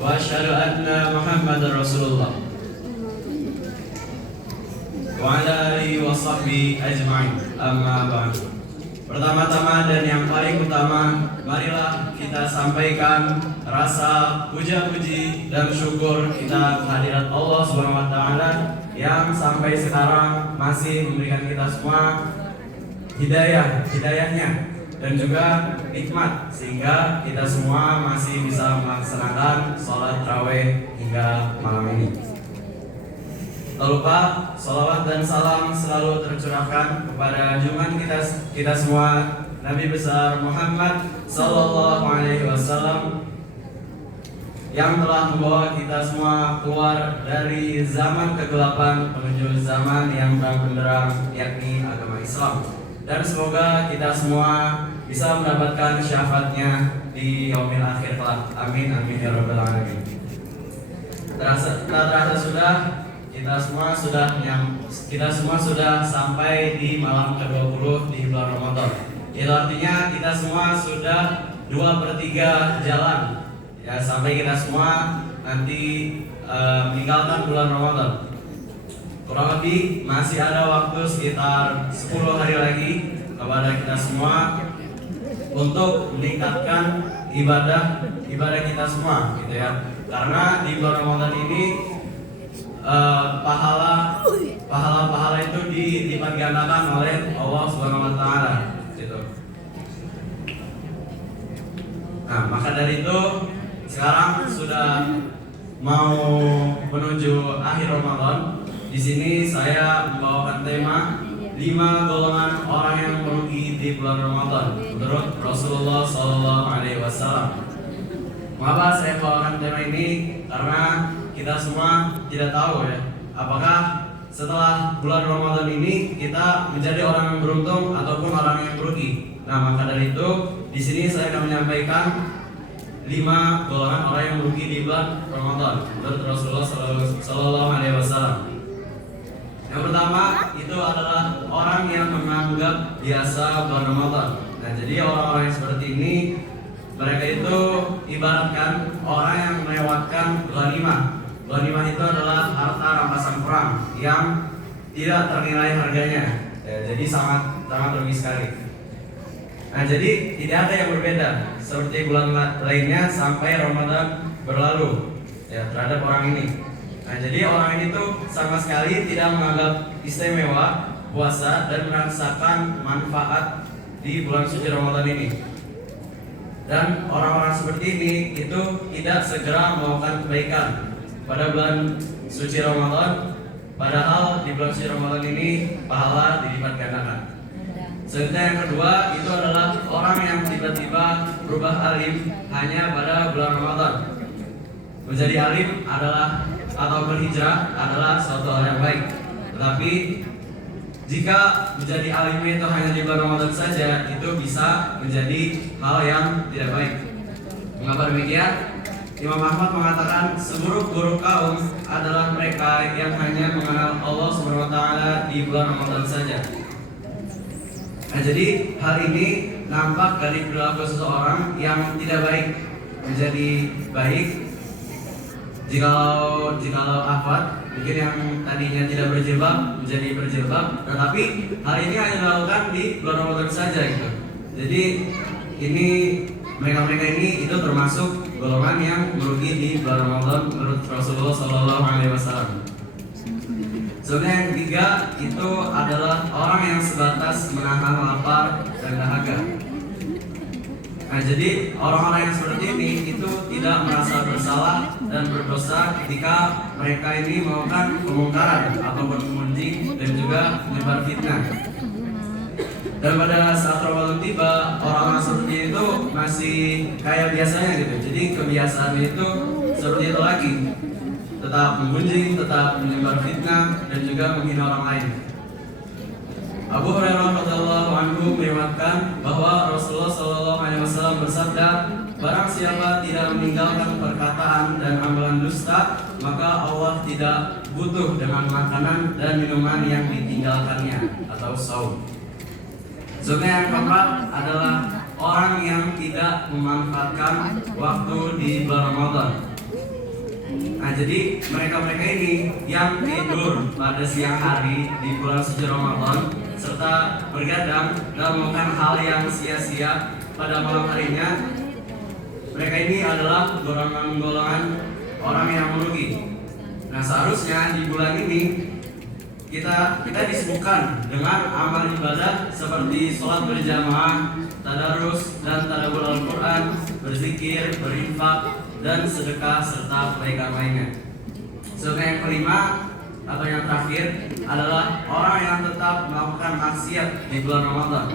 wa asyhadu anna Muhammadar Rasulullah wa ala alihi wa sahbihi ajma'in. Amma ba'du. Pertama-tama dan yang paling utama, marilah kita sampaikan rasa puja-puji dan syukur kita kehadirat Allah Subhanahu wa taala yang sampai sekarang masih memberikan kita semua hidayahnya dan juga nikmat sehingga kita semua masih bisa melaksanakan sholat tarawih hingga malam ini. Tak lupa salawat dan salam selalu tercurahkan kepada junjungan kita semua Nabi besar Muhammad sallallahu alaihi wasallam yang telah membawa kita semua keluar dari zaman kegelapan menuju zaman yang terang benderang, yakni agama Islam. Dan semoga kita semua bisa mendapatkan syafaatnya di yaumil akhir kelak. Amin amin ya rabbal alamin. Terasa sudah kita semua sudah sampai di malam ke-20 di bulan Ramadan. Itu artinya kita semua sudah 2/3 jalan ya sampai kita semua nanti meninggalkan bulan Ramadan. Kurang lebih masih ada waktu sekitar 10 hari lagi kepada kita semua untuk meningkatkan ibadah kita semua gitu ya. Karena di bulan Ramadan ini pahala itu dilipat gandakan oleh Allah Subhanahu wa taala gitu. Nah, maka dari itu sekarang sudah mau menuju akhir Ramadan. Di sini saya membawakan tema 5 golongan orang yang merugi di bulan Ramadan menurut Rasulullah SAW. Mengapa saya membawakan tema ini? Karena kita semua tidak tahu ya, apakah setelah bulan Ramadan ini kita menjadi orang yang beruntung ataupun orang yang merugi. Nah, maka dari itu di sini saya akan menyampaikan 5 golongan orang yang merugi di bulan Ramadan menurut Rasulullah SAW. Yang pertama itu adalah orang yang menganggap biasa bulan Ramadan. Nah, jadi orang-orang yang seperti ini mereka itu ibaratkan orang yang melewatkan ghanimah. Ghanimah itu adalah harta rampasan perang yang tidak ternilai harganya. Ya, jadi sangat rugi sekali. Nah, jadi tidak ada yang berbeda seperti bulan lainnya sampai Ramadan berlalu ya terhadap orang ini. Nah, jadi orang ini tuh sama sekali tidak menganggap istimewa puasa dan merasakan manfaat di bulan suci Ramadan ini. Dan orang-orang seperti ini itu tidak segera melakukan kebaikan pada bulan suci Ramadan, padahal di bulan suci Ramadan ini pahala dilipat gandakan. Selanjutnya yang kedua itu adalah orang yang tiba-tiba berubah alim hanya pada bulan Ramadan. Menjadi alim adalah atau berhijrah adalah suatu hal yang baik. Tetapi jika menjadi alim itu hanya di bulan Ramadan saja, itu bisa menjadi hal yang tidak baik. Mengapa demikian? Imam Ahmad mengatakan seburuk-buruk kaum adalah mereka yang hanya mengenal Allah Subhanahu wa taala di bulan Ramadan saja. Nah, jadi hal ini nampak dari perilaku seseorang yang tidak baik menjadi baik. Jikalau afat, mungkin yang tadinya tidak berjilbab menjadi berjilbab, tetapi hal ini hanya dilakukan di bulan Ramadan saja gitu. Jadi ini mereka ini itu termasuk golongan yang merugi di bulan Ramadan menurut Rasulullah SAW. Sebenarnya yang ketiga itu adalah orang yang sebatas menahan lapar dan dahaga. Nah, jadi orang-orang yang seperti ini itu tidak merasa bersalah dan berdosa ketika mereka ini melakukan kemungkaran atau bermunjing dan juga menyebar fitnah. Dan pada saat Ramadan tiba, orang-orang seperti itu masih kayak biasanya gitu. Jadi kebiasaan itu seperti itu lagi, tetap memunjing, tetap menyebar fitnah dan juga menghina orang lain. Abu Hurairah radhiyallahu anhu meriwayatkan bahwa Rasulullah SAW bersabda, barang siapa tidak meninggalkan perkataan dan amalan dusta, maka Allah tidak butuh dengan makanan dan minuman yang ditinggalkannya atau saum. Sebenarnya yang keempat adalah orang yang tidak memanfaatkan waktu di bulan Ramadan. Nah, jadi mereka-mereka ini yang tidur pada siang hari di bulan suci Ramadan serta bergadang dan melakukan hal yang sia-sia pada malam harinya, mereka ini adalah golongan-golongan orang yang merugi. Nah, seharusnya di bulan ini kita disibukkan dengan amal ibadah seperti sholat berjamaah, tadarus dan tadabbur Al-Quran, berzikir, berinfak, dan sedekah serta kebaikan lainnya. Sedangkan yang kelima atau yang terakhir adalah orang yang tetap melakukan maksiat di bulan Ramadan.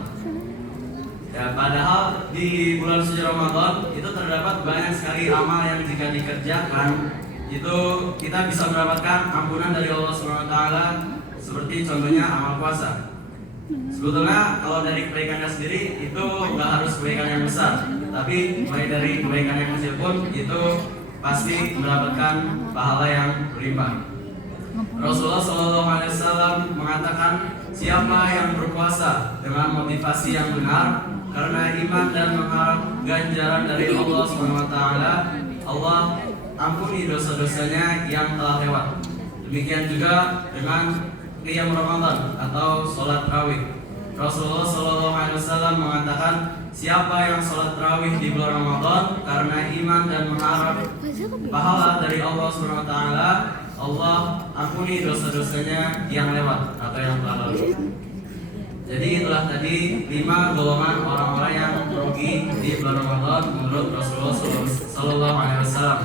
Ya, padahal di bulan suci Ramadan itu terdapat banyak sekali amal yang jika dikerjakan itu kita bisa mendapatkan ampunan dari Allah SWT, seperti contohnya amal puasa. Sebetulnya kalau dari kebaikannya sendiri itu nggak harus kebaikan yang besar, tapi mulai dari kebaikan yang kecil pun itu pasti mendapatkan pahala yang berlimpah. Rasulullah SAW mengatakan, siapa yang berpuasa dengan motivasi yang benar karena iman dan mengharap ganjaran dari Allah SWT, Allah ampuni dosa-dosanya yang telah lewat. Demikian juga dengan qiyam Ramadan atau sholat tarawih. Rasulullah SAW mengatakan, siapa yang sholat tarawih di bulan Ramadan karena iman dan mengharap pahala dari Allah SWT, Allah ampuni dosa-dosanya yang lewat atau yang telah lalu. Jadi itulah tadi 5 golongan orang-orang yang merugi di bulan Ramadan menurut Rasulullah SAW.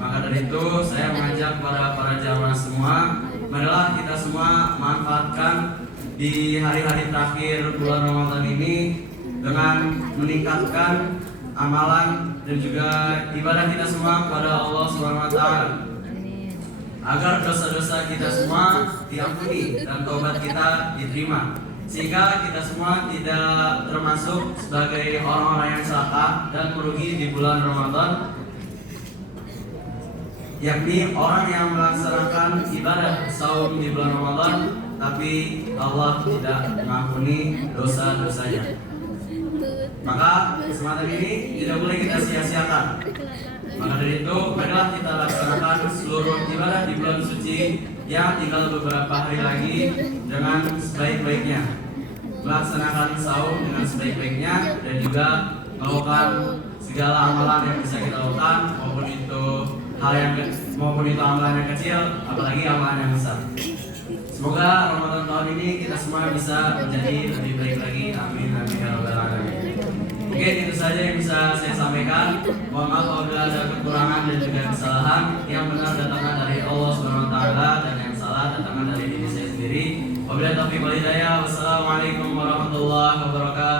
Maka dari itu saya mengajak para jamaah semua, marilah kita semua manfaatkan di hari-hari terakhir bulan Ramadan ini dengan meningkatkan amalan dan juga ibadah kita semua kepada Allah SWT, agar dosa-dosa kita semua diampuni dan taubat kita diterima, sehingga kita semua tidak termasuk sebagai orang-orang yang celaka dan merugi di bulan Ramadan, yakni orang yang melaksanakan ibadah saum di bulan Ramadan tapi Allah tidak mengampuni dosa-dosanya. Maka kesempatan ini tidak boleh kita sia-siakan. Maka dari itu, marilah kita laksanakan seluruh ibadah di bulan suci yang tinggal beberapa hari lagi dengan sebaik-baiknya. Melaksanakan saum dengan sebaik-baiknya dan juga melakukan segala amalan yang bisa kita lakukan, maupun itu amalan yang kecil, apalagi amalan yang besar. Semoga Ramadan tahun ini kita semua bisa menjadi lebih baik lagi. Amin amin ya rabbal alamin. Mungkin itu saja yang bisa saya sampaikan. Mohon maaf apabila ada kekurangan dan juga kesalahan. Yang benar datangnya dari Allah SWT dan yang salah datangnya dari diri saya sendiri. Wabillahi taufiq wal hidayah. Wassalamualaikum warahmatullahi wabarakatuh.